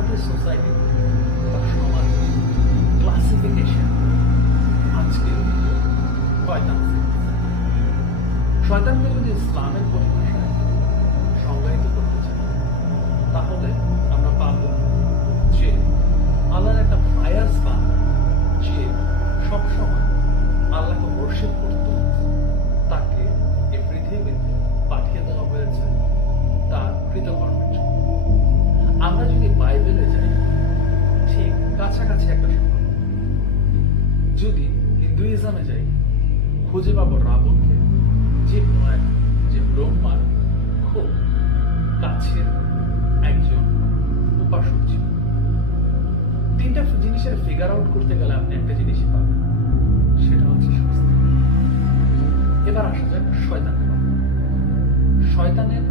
আমাদের সোসাইটি বা সমাজ ক্লাসিফিকেশন আজকে শয়তান। শয়তানকে যদি ইসলামের পরিভাষায় সংজ্ঞায়িত করতে চাই তাহলে আমরা পাব যে আল্লাহর একটা ফায়ার বান, যে সবসময় আল্লাহকে বর্ষিত করত, তাকে এই পৃথিবীতে পাঠিয়ে দেওয়া হয়েছে তার কৃতকর্মের জন্য। আমরা যদি বাইবেলে যাই ঠিক কাছাকাছি একটা সংখ্যা, যদি হিন্দুইজমে যাই খুঁজে পাবো রাবণকে, যে ব্রহ্মার খুব কাছের একজন উপাসক ছিল। তিনটা জিনিসের ফিগার আউট করতে গেলে আপনি একটা জিনিসই পাবেন, সেটা হচ্ছে শাস্তি। এবার আসা যাক শয়তানের। শয়তানের